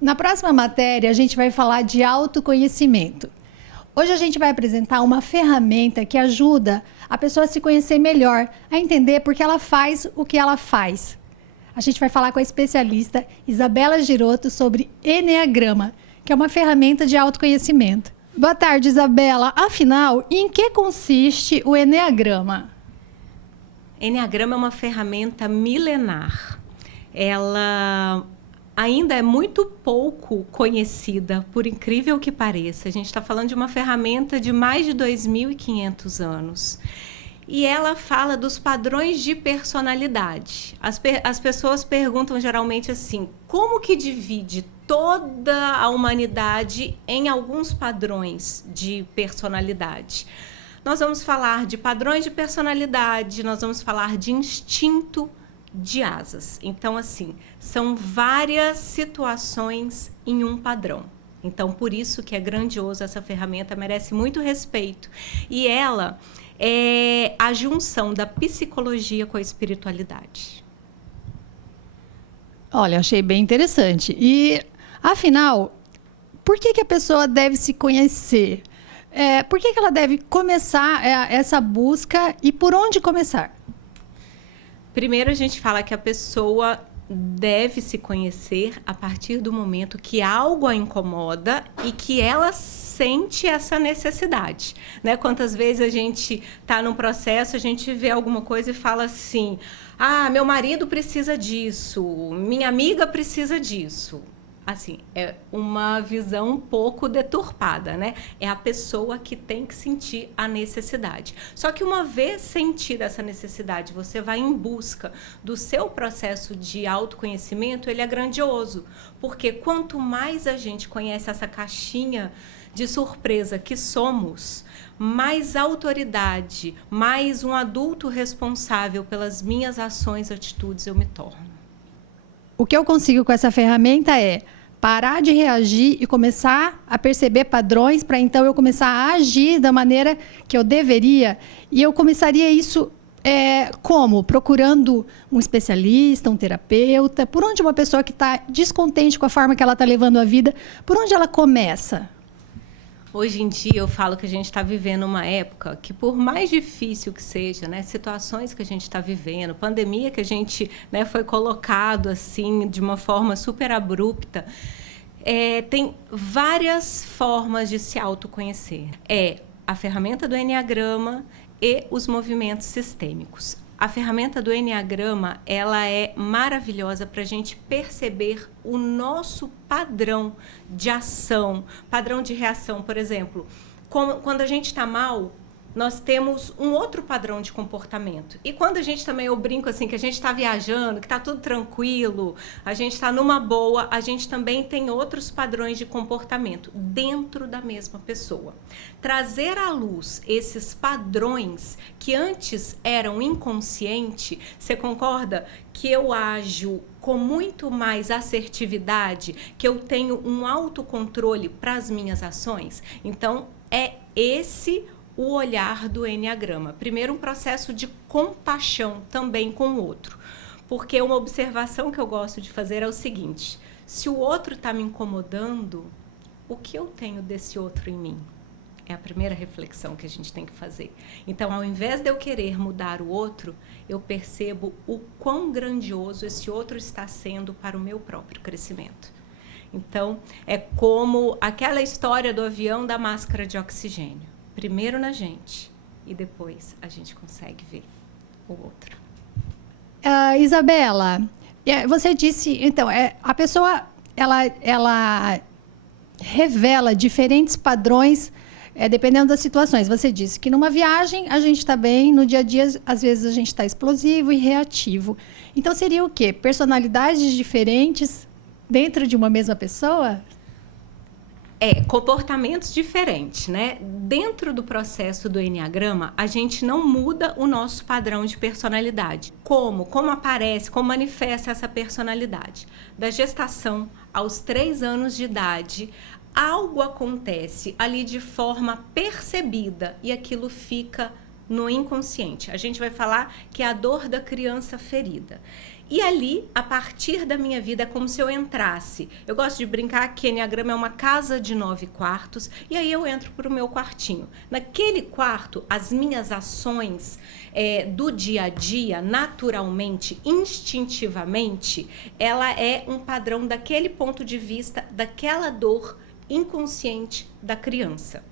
Na próxima matéria, a gente vai falar de autoconhecimento. Hoje a gente vai apresentar uma ferramenta que ajuda a pessoa a se conhecer melhor, a entender por que ela faz o que ela faz. A gente vai falar com a especialista Isabela Girotto sobre Eneagrama, que é uma ferramenta de autoconhecimento. Boa tarde, Isabela. Afinal, em que consiste o Eneagrama? Eneagrama é uma ferramenta milenar. Ela ainda é muito pouco conhecida, por incrível que pareça. A gente está falando de uma ferramenta de mais de 2.500 anos. E ela fala dos padrões de personalidade. As pessoas perguntam geralmente assim, como que divide toda a humanidade em alguns padrões de personalidade? Nós vamos falar de padrões de personalidade, nós vamos falar de instinto, de asas. Então, assim, são várias situações em um padrão. Então, por isso que é grandioso essa ferramenta, merece muito respeito. E ela é a junção da psicologia com a espiritualidade. Olha, achei bem interessante. E, afinal, por que a pessoa deve se conhecer? Por que ela deve começar essa busca e por onde começar? Primeiro, a gente fala que a pessoa deve se conhecer a partir do momento que algo a incomoda e que ela sente essa necessidade, né? Quantas vezes a gente está num processo, a gente vê alguma coisa e fala assim, meu marido precisa disso, minha amiga precisa disso. Assim, é uma visão um pouco deturpada, né? É a pessoa que tem que sentir a necessidade. Só que uma vez sentida essa necessidade, você vai em busca do seu processo de autoconhecimento, ele é grandioso. Porque quanto mais a gente conhece essa caixinha de surpresa que somos, mais autoridade, mais um adulto responsável pelas minhas ações e atitudes eu me torno. O que eu consigo com essa ferramenta é parar de reagir e começar a perceber padrões para então eu começar a agir da maneira que eu deveria. E eu começaria isso como? Procurando um especialista, um terapeuta. Por onde uma pessoa que está descontente com a forma que ela está levando a vida, por onde ela começa? Hoje em dia eu falo que a gente está vivendo uma época que, por mais difícil que seja, né, situações que a gente está vivendo, pandemia que a gente, né, foi colocado assim de uma forma super abrupta, tem várias formas de se autoconhecer. É a ferramenta do Eneagrama e os movimentos sistêmicos. A ferramenta do Eneagrama, ela é maravilhosa para a gente perceber o nosso padrão de ação, padrão de reação. Por exemplo, quando a gente está mal, nós temos um outro padrão de comportamento. E quando a gente também, eu brinco assim, que a gente está viajando, que está tudo tranquilo, a gente está numa boa, a gente também tem outros padrões de comportamento dentro da mesma pessoa. Trazer à luz esses padrões que antes eram inconscientes, você concorda que eu ajo com muito mais assertividade, que eu tenho um autocontrole para as minhas ações? Então, é esse o olhar do Eneagrama. Primeiro, um processo de compaixão também com o outro. Porque uma observação que eu gosto de fazer é o seguinte, se o outro está me incomodando, o que eu tenho desse outro em mim? É a primeira reflexão que a gente tem que fazer. Então, ao invés de eu querer mudar o outro, eu percebo o quão grandioso esse outro está sendo para o meu próprio crescimento. Então, é como aquela história do avião da máscara de oxigênio. Primeiro na gente e depois a gente consegue ver o outro. Isabela, você disse, então, a pessoa ela revela diferentes padrões dependendo das situações. Você disse que numa viagem a gente está bem, no dia a dia às vezes a gente está explosivo e reativo. Então seria o quê? Personalidades diferentes dentro de uma mesma pessoa? Comportamentos diferentes, né? Dentro do processo do Eneagrama, a gente não muda o nosso padrão de personalidade. Como aparece, como manifesta essa personalidade? Da gestação aos 3 anos de idade, algo acontece ali de forma percebida e aquilo fica no inconsciente. A gente vai falar que é a dor da criança ferida. E ali, a partir da minha vida, é como se eu entrasse. Eu gosto de brincar que Enneagrama é uma casa de 9 quartos, e aí eu entro para o meu quartinho. Naquele quarto, as minhas ações do dia a dia, naturalmente, instintivamente, ela é um padrão daquele ponto de vista, daquela dor inconsciente da criança.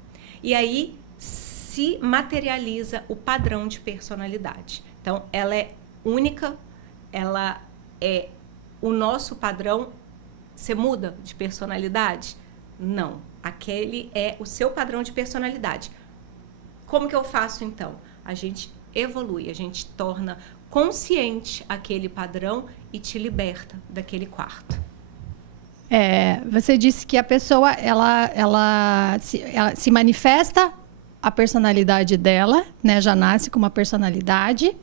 E aí se materializa o padrão de personalidade. Então, ela é única, ela é o nosso padrão. Você muda de personalidade? Não. Aquele é o seu padrão de personalidade. Como que eu faço, então? A gente evolui, a gente torna consciente aquele padrão e te liberta daquele quarto. Você disse que a pessoa, ela se manifesta a personalidade dela, né? Já nasce com uma personalidade.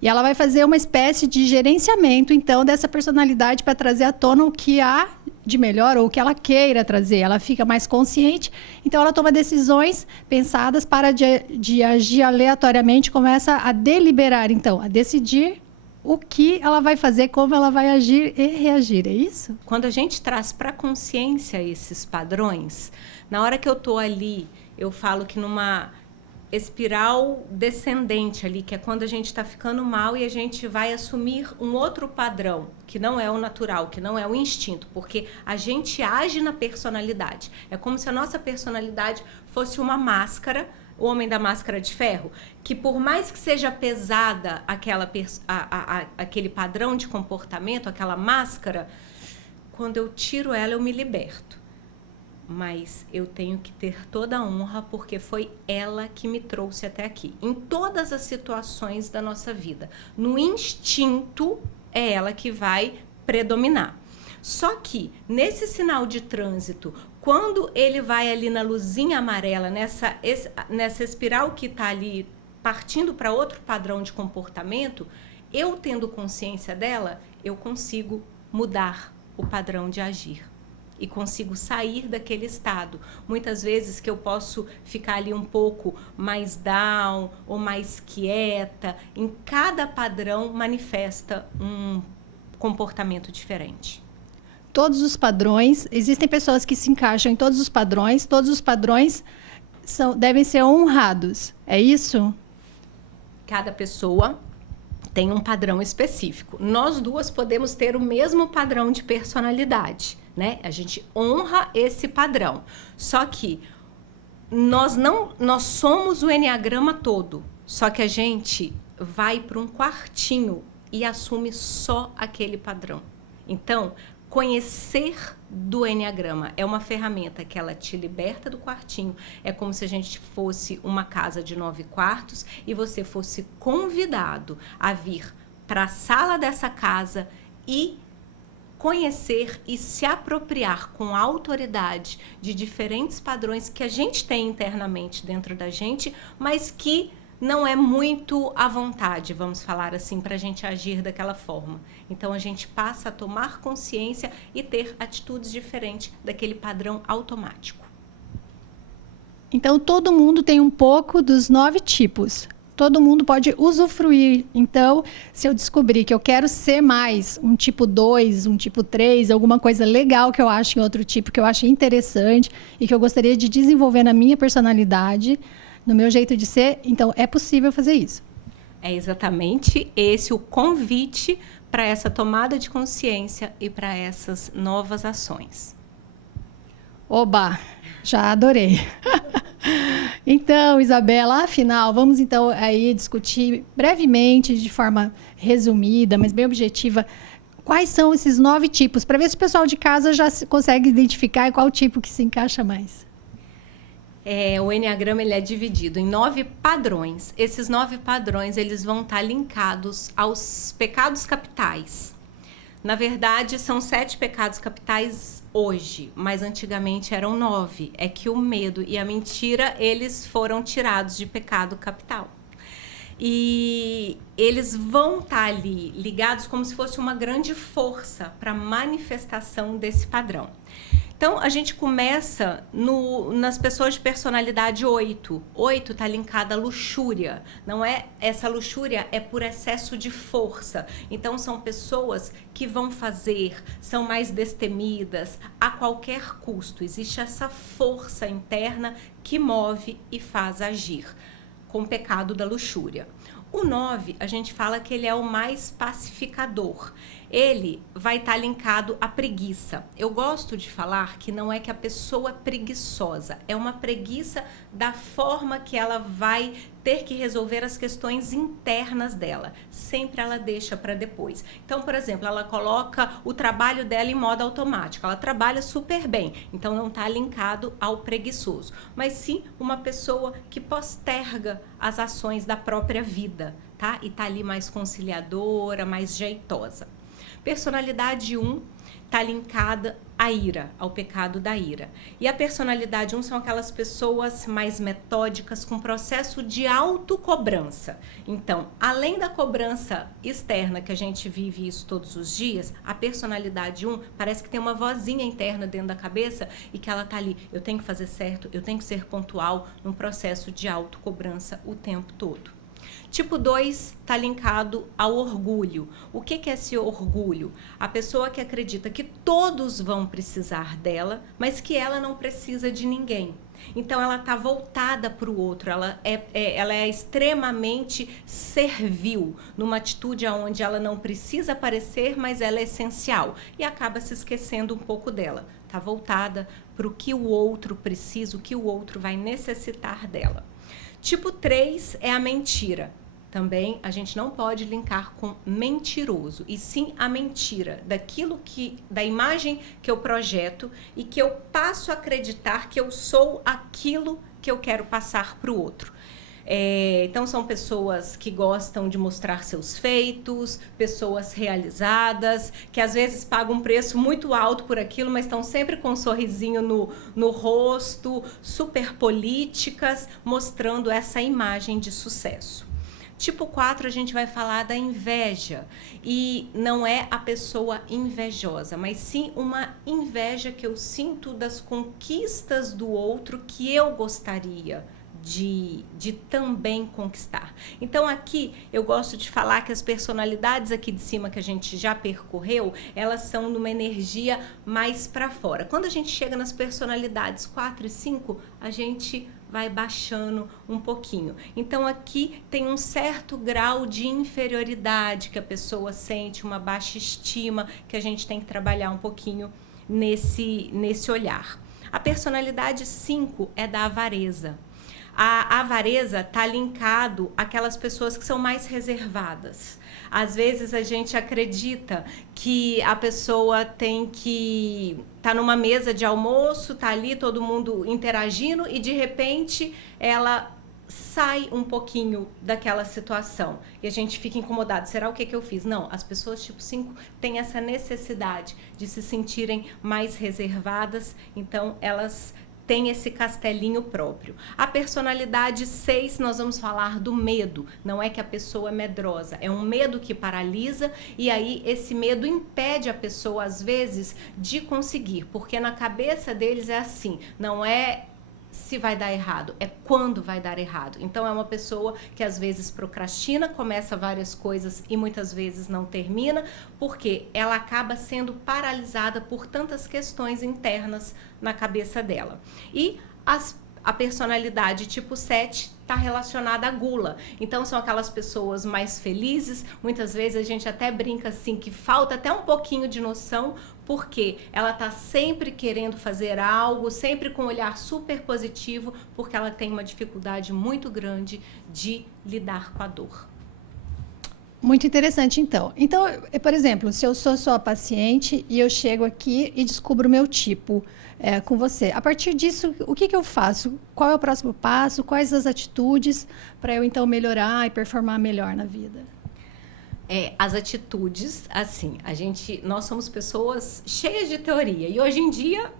E ela vai fazer uma espécie de gerenciamento, então, dessa personalidade para trazer à tona o que há de melhor ou o que ela queira trazer. Ela fica mais consciente, então ela toma decisões pensadas para de agir aleatoriamente, começa a deliberar, então, a decidir o que ela vai fazer, como ela vai agir e reagir, é isso? Quando a gente traz para a consciência esses padrões, na hora que eu estou ali, eu falo que numa espiral descendente ali, que é quando a gente está ficando mal e a gente vai assumir um outro padrão, que não é o natural, que não é o instinto, porque a gente age na personalidade. É como se a nossa personalidade fosse uma máscara, o Homem da Máscara de Ferro, que por mais que seja pesada aquele padrão de comportamento, aquela máscara, quando eu tiro ela, eu me liberto. Mas eu tenho que ter toda a honra porque foi ela que me trouxe até aqui. Em todas as situações da nossa vida. No instinto, é ela que vai predominar. Só que, nesse sinal de trânsito, quando ele vai ali na luzinha amarela, nessa espiral que está ali partindo para outro padrão de comportamento, eu tendo consciência dela, eu consigo mudar o padrão de agir. E consigo sair daquele estado. Muitas vezes que eu posso ficar ali um pouco mais down ou mais quieta, em cada padrão manifesta um comportamento diferente. Todos os padrões, existem pessoas que se encaixam em todos os padrões devem ser honrados, é isso? Cada pessoa tem um padrão específico. Nós duas podemos ter o mesmo padrão de personalidade, né? A gente honra esse padrão. Só que nós somos o Enneagrama todo. Só que a gente vai para um quartinho e assume só aquele padrão. Então, conhecer do Enneagrama é uma ferramenta que ela te liberta do quartinho. É como se a gente fosse uma casa de 9 quartos e você fosse convidado a vir para a sala dessa casa e conhecer e se apropriar com autoridade de diferentes padrões que a gente tem internamente dentro da gente, mas que não é muito à vontade, vamos falar assim, para a gente agir daquela forma. Então, a gente passa a tomar consciência e ter atitudes diferentes daquele padrão automático. Então, todo mundo tem um pouco dos 9 tipos. Todo mundo pode usufruir. Então, se eu descobrir que eu quero ser mais um tipo 2, um tipo 3, alguma coisa legal que eu acho em outro tipo, que eu acho interessante e que eu gostaria de desenvolver na minha personalidade, no meu jeito de ser, então é possível fazer isso. É exatamente esse o convite para essa tomada de consciência e para essas novas ações. Oba, já adorei. Então, Isabela, afinal, vamos então aí discutir brevemente, de forma resumida, mas bem objetiva, quais são esses 9 tipos, para ver se o pessoal de casa já consegue identificar qual tipo que se encaixa mais. O Enneagrama ele é dividido em 9 padrões. Esses 9 padrões eles vão estar linkados aos pecados capitais. Na verdade, são 7 pecados capitais hoje, mas antigamente eram 9. É que o medo e a mentira, eles foram tirados de pecado capital. E eles vão estar ali ligados como se fosse uma grande força para a manifestação desse padrão. Então, a gente começa nas pessoas de personalidade 8. 8 está linkada à luxúria. Não é essa luxúria, é por excesso de força. Então, são pessoas que vão fazer, são mais destemidas a qualquer custo. Existe essa força interna que move e faz agir, com o pecado da luxúria. O 9, a gente fala que ele é o mais pacificador. Ele vai estar linkado à preguiça. Eu gosto de falar que não é que a pessoa é preguiçosa, é uma preguiça da forma que ela vai ter que resolver as questões internas dela. Sempre ela deixa para depois. Então, por exemplo, ela coloca o trabalho dela em modo automático. Ela trabalha super bem, então não está linkado ao preguiçoso. Mas sim uma pessoa que posterga as ações da própria vida, tá? E tá ali mais conciliadora, mais jeitosa. Personalidade 1 está linkada à ira, ao pecado da ira. E a personalidade 1 são aquelas pessoas mais metódicas, com processo de autocobrança. Então, além da cobrança externa, que a gente vive isso todos os dias, a personalidade 1 parece que tem uma vozinha interna dentro da cabeça e que ela tá ali, eu tenho que fazer certo, eu tenho que ser pontual, num processo de autocobrança o tempo todo. Tipo 2 está linkado ao orgulho. O que é esse orgulho? A pessoa que acredita que todos vão precisar dela, mas que ela não precisa de ninguém. Então, ela está voltada para o outro, ela é extremamente servil, numa atitude onde ela não precisa aparecer, mas ela é essencial. E acaba se esquecendo um pouco dela. Está voltada para o que o outro precisa, o que o outro vai necessitar dela. Tipo 3 é a mentira. Também a gente não pode linkar com mentiroso, e sim a mentira, da imagem que eu projeto e que eu passo a acreditar que eu sou aquilo que eu quero passar para o outro. Então, são pessoas que gostam de mostrar seus feitos, pessoas realizadas, que às vezes pagam um preço muito alto por aquilo, mas estão sempre com um sorrisinho no rosto, super políticas, mostrando essa imagem de sucesso. Tipo 4, a gente vai falar da inveja. E não é a pessoa invejosa, mas sim uma inveja que eu sinto das conquistas do outro que eu gostaria de também conquistar. Então, aqui eu gosto de falar que as personalidades aqui de cima que a gente já percorreu, elas são numa energia mais para fora. Quando a gente chega nas personalidades 4 e 5, a gente vai baixando um pouquinho. Então, aqui tem um certo grau de inferioridade que a pessoa sente, uma baixa estima, que a gente tem que trabalhar um pouquinho nesse olhar. A personalidade 5 é da avareza. A avareza está linkado àquelas pessoas que são mais reservadas. Às vezes a gente acredita que a pessoa tem que estar numa mesa de almoço, tá ali todo mundo interagindo e de repente ela sai um pouquinho daquela situação e a gente fica incomodado. Será o que eu fiz? Não, as pessoas tipo 5 têm essa necessidade de se sentirem mais reservadas, então elas tem esse castelinho próprio. A personalidade 6, nós vamos falar do medo. Não é que a pessoa é medrosa, é um medo que paralisa e aí esse medo impede a pessoa, às vezes, de conseguir, porque na cabeça deles é assim, não é se vai dar errado, é quando vai dar errado. Então, é uma pessoa que às vezes procrastina, começa várias coisas e muitas vezes não termina, porque ela acaba sendo paralisada por tantas questões internas na cabeça dela. E a personalidade tipo 7 está relacionada à gula. Então, são aquelas pessoas mais felizes. Muitas vezes a gente até brinca assim, que falta até um pouquinho de noção, porque ela está sempre querendo fazer algo, sempre com um olhar super positivo, porque ela tem uma dificuldade muito grande de lidar com a dor. Muito interessante, então. Então, por exemplo, se eu sou sua paciente e eu chego aqui e descubro o meu tipo com você, a partir disso, o que eu faço? Qual é o próximo passo? Quais as atitudes para eu, então, melhorar e performar melhor na vida? As atitudes, assim, nós somos pessoas cheias de teoria. E hoje em dia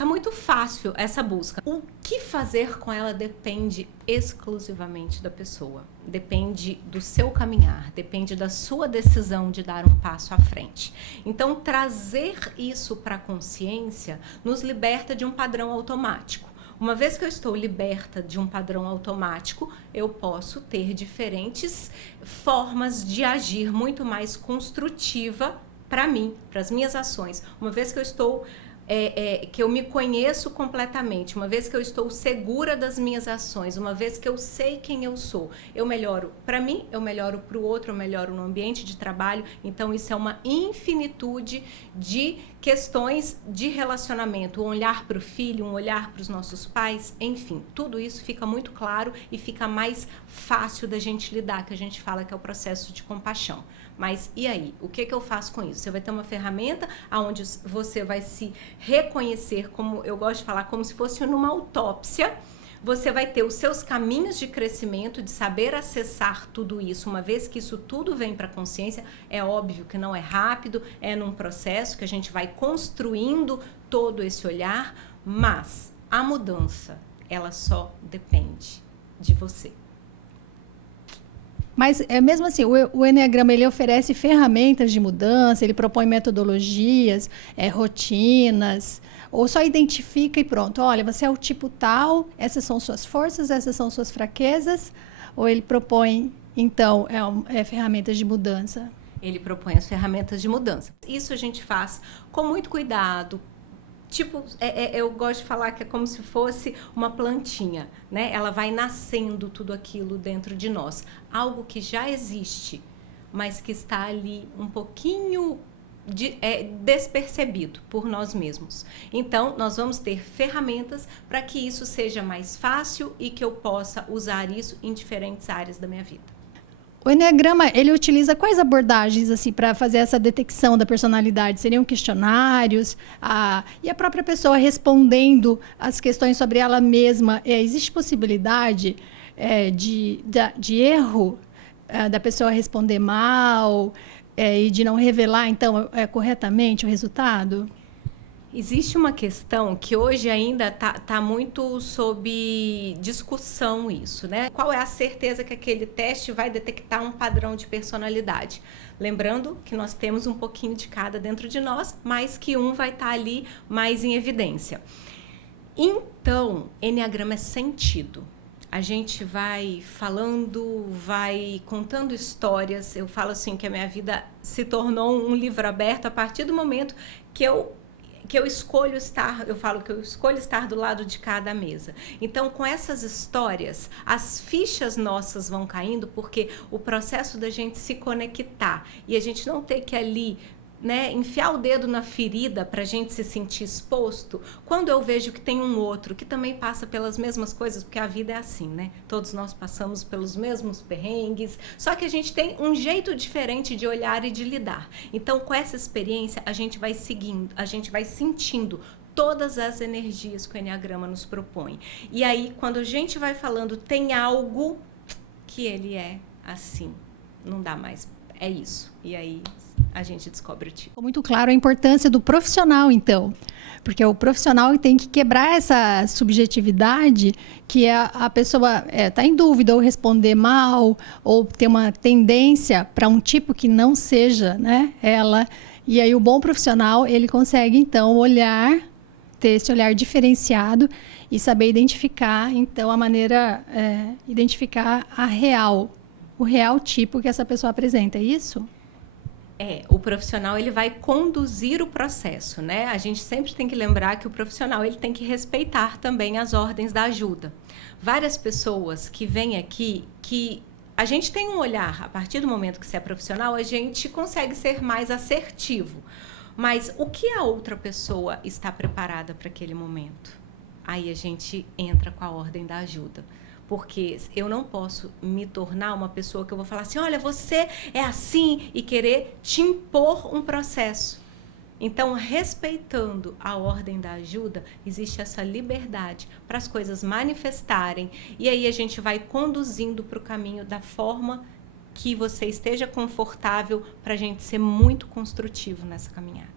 tá muito fácil essa busca. O que fazer com ela depende exclusivamente da pessoa. Depende do seu caminhar, depende da sua decisão de dar um passo à frente. Então, trazer isso para a consciência nos liberta de um padrão automático. Uma vez que eu estou liberta de um padrão automático, eu posso ter diferentes formas de agir muito mais construtiva para mim, para as minhas ações. Uma vez que eu estou que eu me conheço completamente, uma vez que eu estou segura das minhas ações, uma vez que eu sei quem eu sou, eu melhoro para mim, eu melhoro para o outro, eu melhoro no ambiente de trabalho. Então, isso é uma infinitude de questões de relacionamento, um olhar para o filho, um olhar para os nossos pais, enfim, tudo isso fica muito claro e fica mais fácil da gente lidar, que a gente fala que é o processo de compaixão. Mas e aí? O que eu faço com isso? Você vai ter uma ferramenta onde você vai se reconhecer, como eu gosto de falar, como se fosse numa autópsia. Você vai ter os seus caminhos de crescimento, de saber acessar tudo isso. Uma vez que isso tudo vem para a consciência, é óbvio que não é rápido, é num processo que a gente vai construindo todo esse olhar, mas a mudança, ela só depende de você. Mas mesmo assim, o Enneagrama ele oferece ferramentas de mudança, ele propõe metodologias, rotinas, ou só identifica e pronto, olha, você é o tipo tal, essas são suas forças, essas são suas fraquezas, ou ele propõe, então, ferramentas de mudança? Ele propõe as ferramentas de mudança. Isso a gente faz com muito cuidado. Tipo, eu gosto de falar que é como se fosse uma plantinha, né? Ela vai nascendo tudo aquilo dentro de nós. Algo que já existe, mas que está ali um pouquinho despercebido por nós mesmos. Então, nós vamos ter ferramentas para que isso seja mais fácil e que eu possa usar isso em diferentes áreas da minha vida. O Enneagrama, ele utiliza quais abordagens assim, para fazer essa detecção da personalidade? Seriam questionários? E a própria pessoa respondendo as questões sobre ela mesma? Existe possibilidade de erro da pessoa responder mal e de não revelar, então, corretamente o resultado? Existe uma questão que hoje ainda tá muito sob discussão isso, né? Qual é a certeza que aquele teste vai detectar um padrão de personalidade? Lembrando que nós temos um pouquinho de cada dentro de nós, mas que um vai estar ali mais em evidência. Então, Enneagrama é sentido. A gente vai falando, vai contando histórias. Eu falo assim que a minha vida se tornou um livro aberto a partir do momento que eu escolho estar, eu falo que eu escolho estar do lado de cada mesa. Então, com essas histórias, as fichas nossas vão caindo, porque o processo da gente se conectar e a gente não ter que ali, né, enfiar o dedo na ferida para a gente se sentir exposto, quando eu vejo que tem um outro que também passa pelas mesmas coisas, porque a vida é assim, né? Todos nós passamos pelos mesmos perrengues, só que a gente tem um jeito diferente de olhar e de lidar. Então, com essa experiência, a gente vai seguindo, a gente vai sentindo todas as energias que o Enneagrama nos propõe. E aí, quando a gente vai falando, tem algo que ele é assim, não dá mais, é isso. E aí a gente descobre o tipo. Ficou muito claro a importância do profissional, então. Porque o profissional tem que quebrar essa subjetividade que a pessoa está em dúvida, ou responder mal, ou ter uma tendência para um tipo que não seja, né, ela. E aí o bom profissional, ele consegue, então, ter esse olhar diferenciado e saber identificar, então, identificar o real tipo que essa pessoa apresenta, é isso? O profissional ele vai conduzir o processo, né? A gente sempre tem que lembrar que o profissional ele tem que respeitar também as ordens da ajuda. Várias pessoas que vêm aqui, que a gente tem um olhar, a partir do momento que você é profissional, a gente consegue ser mais assertivo. Mas o que a outra pessoa está preparada para aquele momento? Aí a gente entra com a ordem da ajuda. Porque eu não posso me tornar uma pessoa que eu vou falar assim, olha, você é assim, e querer te impor um processo. Então, respeitando a ordem da ajuda, existe essa liberdade para as coisas manifestarem. E aí a gente vai conduzindo para o caminho da forma que você esteja confortável para a gente ser muito construtivo nessa caminhada.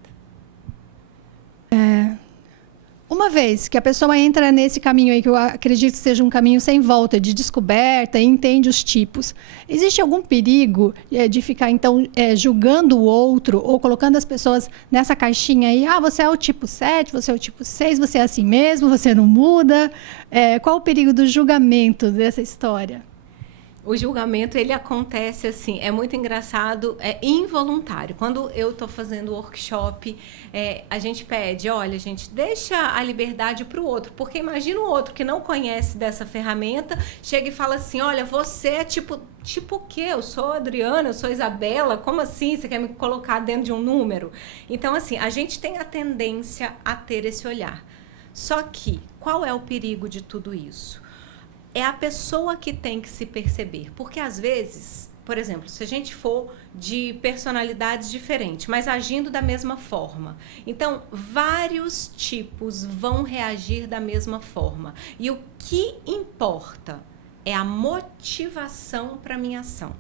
uma vez que a pessoa entra nesse caminho aí, que eu acredito que seja um caminho sem volta, de descoberta, e entende os tipos, existe algum perigo de ficar, então, julgando o outro ou colocando as pessoas nessa caixinha aí? Ah, você é o tipo 7, você é o tipo 6, você é assim mesmo, você não muda. Qual o perigo do julgamento dessa história? O julgamento, ele acontece assim, é muito engraçado, é involuntário. Quando eu estou fazendo workshop, a gente pede, olha, gente, deixa a liberdade para o outro, porque imagina o outro que não conhece dessa ferramenta, chega e fala assim, olha, você é tipo o quê? Eu sou Adriana, eu sou Isabela, como assim? Você quer me colocar dentro de um número? Então, assim, a gente tem a tendência a ter esse olhar. Só que, qual é o perigo de tudo isso? É a pessoa que tem que se perceber. Porque, às vezes, por exemplo, se a gente for de personalidades diferentes, mas agindo da mesma forma. Então, vários tipos vão reagir da mesma forma. E o que importa é a motivação para a minha ação.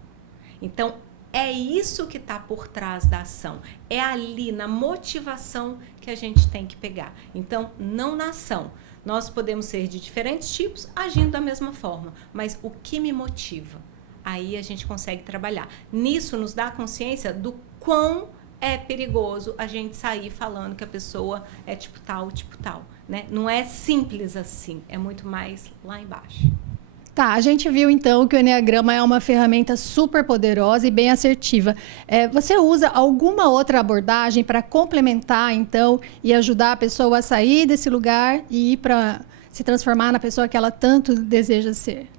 Então, é isso que está por trás da ação. É ali, na motivação, que a gente tem que pegar. Então, não na ação. Nós podemos ser de diferentes tipos, agindo da mesma forma. Mas o que me motiva? Aí a gente consegue trabalhar. Nisso nos dá consciência do quão é perigoso a gente sair falando que a pessoa é tipo tal, né? Não é simples assim, é muito mais lá embaixo. Tá, a gente viu então que o Enneagrama é uma ferramenta super poderosa e bem assertiva. Você usa alguma outra abordagem para complementar então e ajudar a pessoa a sair desse lugar e ir para se transformar na pessoa que ela tanto deseja ser?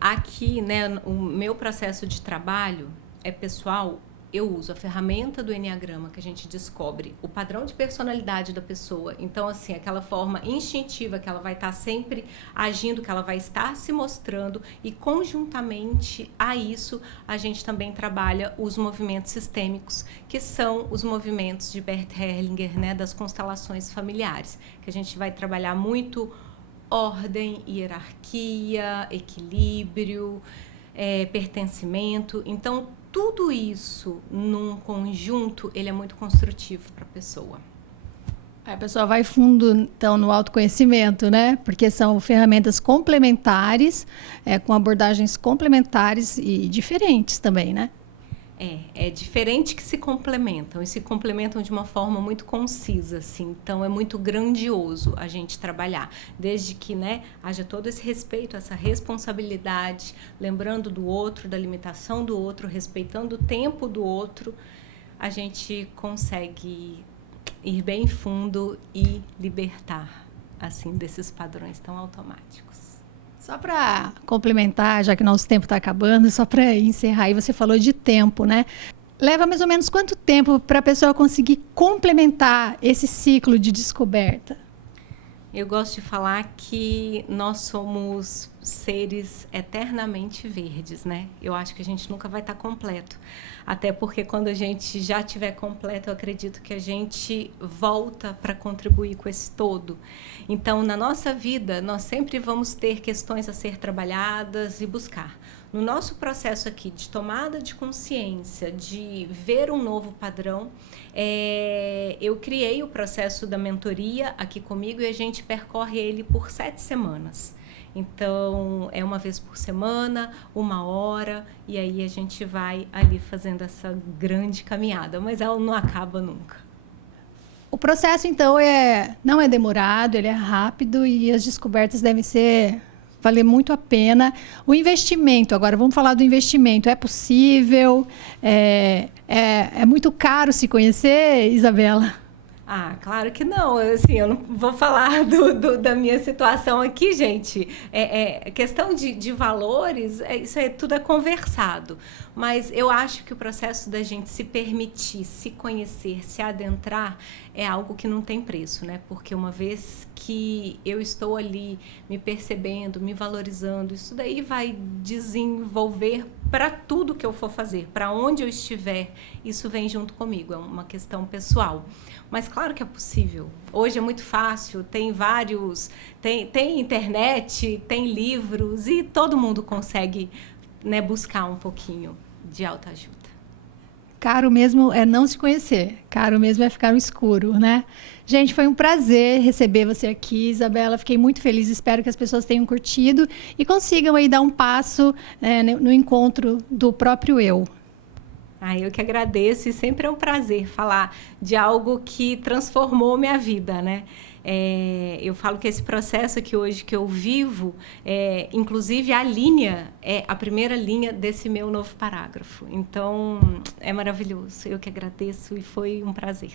Aqui, né, o meu processo de trabalho é pessoal. Eu uso a ferramenta do Enneagrama, que a gente descobre o padrão de personalidade da pessoa. Então, assim, aquela forma instintiva que ela vai estar sempre agindo, que ela vai estar se mostrando. E, conjuntamente a isso, a gente também trabalha os movimentos sistêmicos, que são os movimentos de Bert Hellinger, né, das constelações familiares. Que a gente vai trabalhar muito ordem, hierarquia, equilíbrio, pertencimento. Então, tudo isso num conjunto, ele é muito construtivo para a pessoa. A pessoa vai fundo, então, no autoconhecimento, né? Porque são ferramentas complementares, com abordagens complementares e diferentes também, né? É diferente que se complementam, e se complementam de uma forma muito concisa, assim. Então, é muito grandioso a gente trabalhar, desde que, né, haja todo esse respeito, essa responsabilidade, lembrando do outro, da limitação do outro, respeitando o tempo do outro, a gente consegue ir bem fundo e libertar, assim, desses padrões tão automáticos. Só para complementar, já que nosso tempo está acabando, só para encerrar, aí você falou de tempo, né? Leva mais ou menos quanto tempo para a pessoa conseguir complementar esse ciclo de descoberta? Eu gosto de falar que nós somos seres eternamente verdes, né? Eu acho que a gente nunca vai estar completo. Até porque quando a gente já estiver completo, eu acredito que a gente volta para contribuir com esse todo. Então, na nossa vida, nós sempre vamos ter questões a ser trabalhadas e buscar. No nosso processo aqui de tomada de consciência, de ver um novo padrão, eu criei o processo da mentoria aqui comigo e a gente percorre ele por 7 semanas. Então, é uma vez por semana, 1 hora, e aí a gente vai ali fazendo essa grande caminhada, mas ela não acaba nunca. O processo, então, não é demorado, ele é rápido e as descobertas devem valer muito a pena. O investimento, agora vamos falar do investimento. É possível? É muito caro se conhecer, Isabela? Ah, claro que não. Assim, eu não vou falar da minha situação aqui, gente. Questão de valores, isso tudo é conversado. Mas eu acho que o processo da gente se permitir, se conhecer, se adentrar, é algo que não tem preço, né? Porque uma vez que eu estou ali me percebendo, me valorizando, isso daí vai desenvolver para tudo que eu for fazer, para onde eu estiver, isso vem junto comigo, é uma questão pessoal. Mas claro que é possível. Hoje é muito fácil, tem tem internet, tem livros e todo mundo consegue, né, buscar um pouquinho de autoajuda. caro mesmo é não se conhecer. Caro mesmo é ficar no escuro, né? Gente, foi um prazer receber você aqui, Isabela. Fiquei muito feliz. Espero que as pessoas tenham curtido e consigam aí dar um passo no encontro do próprio eu. Eu que agradeço, e sempre é um prazer falar de algo que transformou minha vida, né? Eu falo que esse processo aqui hoje que eu vivo, inclusive a linha é a primeira linha desse meu novo parágrafo. Então, é maravilhoso. Eu que agradeço e foi um prazer.